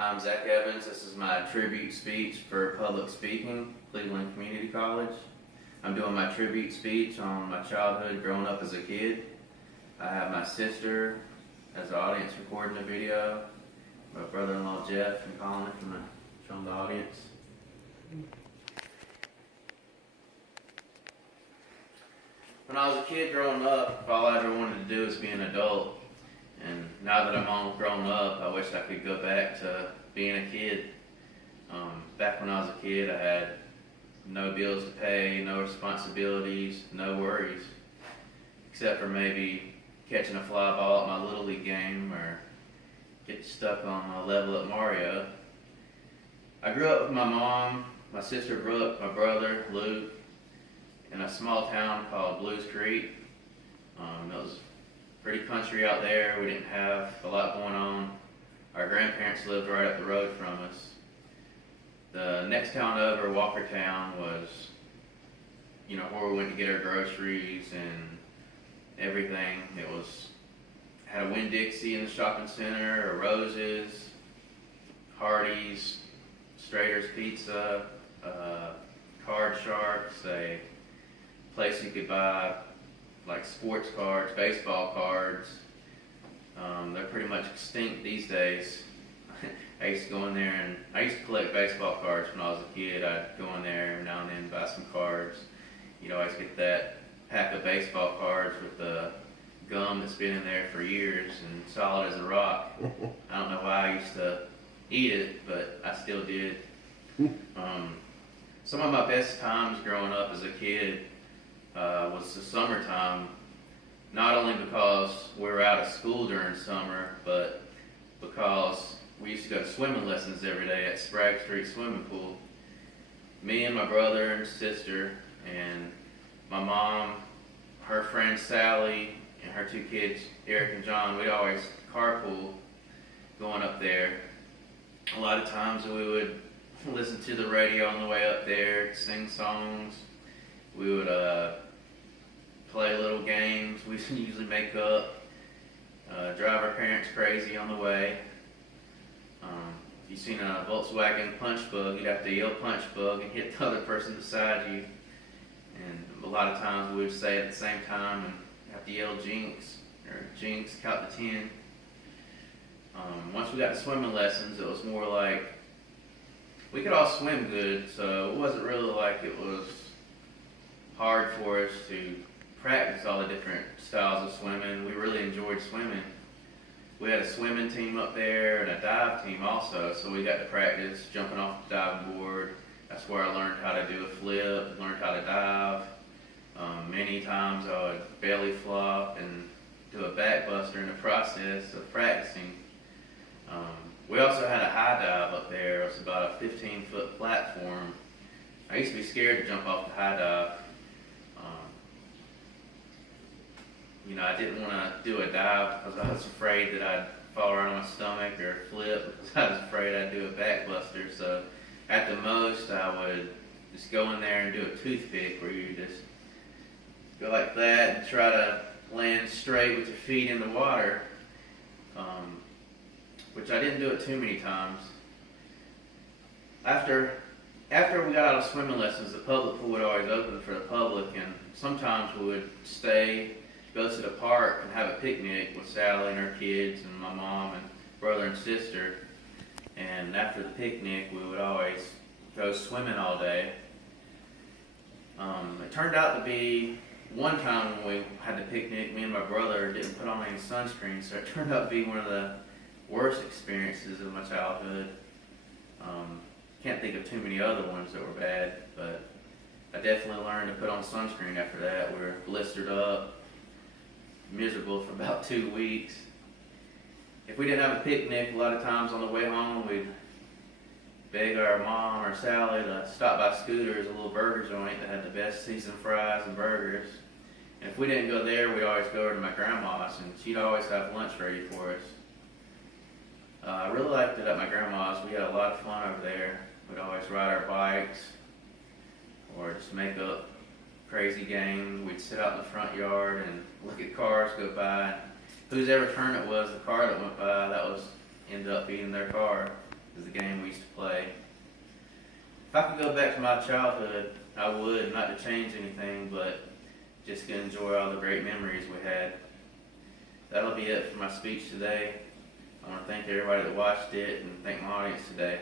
I'm Zach Evans. This is my tribute speech for public speaking, Cleveland Community College. I'm doing my tribute speech on my childhood growing up as a kid. I have my sister as the audience recording the video, my brother-in-law Jeff and Colin from the audience. When I was a kid growing up, all I ever wanted to do was be an adult. And now that I'm all grown up, I wish I could go back to being a kid. Back when I was a kid, I had no bills to pay, no responsibilities, no worries, except for maybe catching a fly ball at my Little League game or get stuck on a level at Mario. I grew up with my mom, my sister Brooke, my brother Luke, in a small town called Blues Creek. It was pretty country out there. We didn't have a lot going on. Our grandparents lived right up the road from us. The next town over, Walkertown, was, where we went to get our groceries and everything. Had a Winn-Dixie in the shopping center, a Rose's, Hardee's, Strader's Pizza, Card Sharks, a place you could buy like sports cards, baseball cards. They're pretty much extinct these days. I used to go in there and I used to collect baseball cards when I was a kid. I'd go in there every now and then, buy some cards. I always get that pack of baseball cards with the gum that's been in there for years and solid as a rock. I don't know why I used to eat it, but I still did. Some of my best times growing up as a kid was the summertime, not only because we were out of school during summer, but because we used to go to swimming lessons every day at Sprague Street Swimming Pool. Me and my brother and sister and my mom, her friend Sally, and her two kids, Eric and John, we'd always carpool going up there. A lot of times we would listen to the radio on the way up there, sing songs. We would play little games. We usually make up, drive our parents crazy on the way. If you've seen a Volkswagen punch bug, you'd have to yell punch bug and hit the other person beside you. And a lot of times we would say it at the same time and have to yell jinx, or jinx, count to 10. Once we got to swimming lessons, it was more like, we could all swim good, so it wasn't really like it was hard for us to practice all the different styles of swimming. We really enjoyed swimming. We had a swimming team up there and a dive team also, so we got to practice jumping off the diving board. That's where I learned how to do a flip, learned how to dive. Many times I would belly flop and do a backbuster in the process of practicing. We also had a high dive up there. It was about a 15-foot platform. I used to be scared to jump off the high dive. I didn't want to do a dive because I was afraid that I'd fall around on my stomach or flip because I was afraid I'd do a backbuster. So at the most, I would just go in there and do a toothpick where you just go like that and try to land straight with your feet in the water, which I didn't do it too many times. After we got out of swimming lessons, the public pool would always open for the public, and sometimes we would go to the park and have a picnic with Sally and her kids and my mom and brother and sister. And after the picnic, we would always go swimming all day. It turned out to be one time when we had the picnic, me and my brother didn't put on any sunscreen, so it turned out to be one of the worst experiences of my childhood. Can't think of too many other ones that were bad, but I definitely learned to put on sunscreen after that. We were blistered up, miserable for about 2 weeks. If we didn't have a picnic, a lot of times on the way home, we'd beg our mom or Sally to stop by Scooter's, a little burger joint that had the best seasoned fries and burgers. And if we didn't go there, we'd always go over to my grandma's, and she'd always have lunch ready for us. I really liked it at my grandma's. We had a lot of fun over there. We'd always ride our bikes or just make up crazy games. We'd sit out in the front yard and look at cars go by. Whose ever turn it was, the car that went by, that was ended up being their car. is the game we used to play. If I could go back to my childhood, I would, not to change anything, but just to enjoy all the great memories we had. That'll be it for my speech today. I want to thank everybody that watched it and thank my audience today.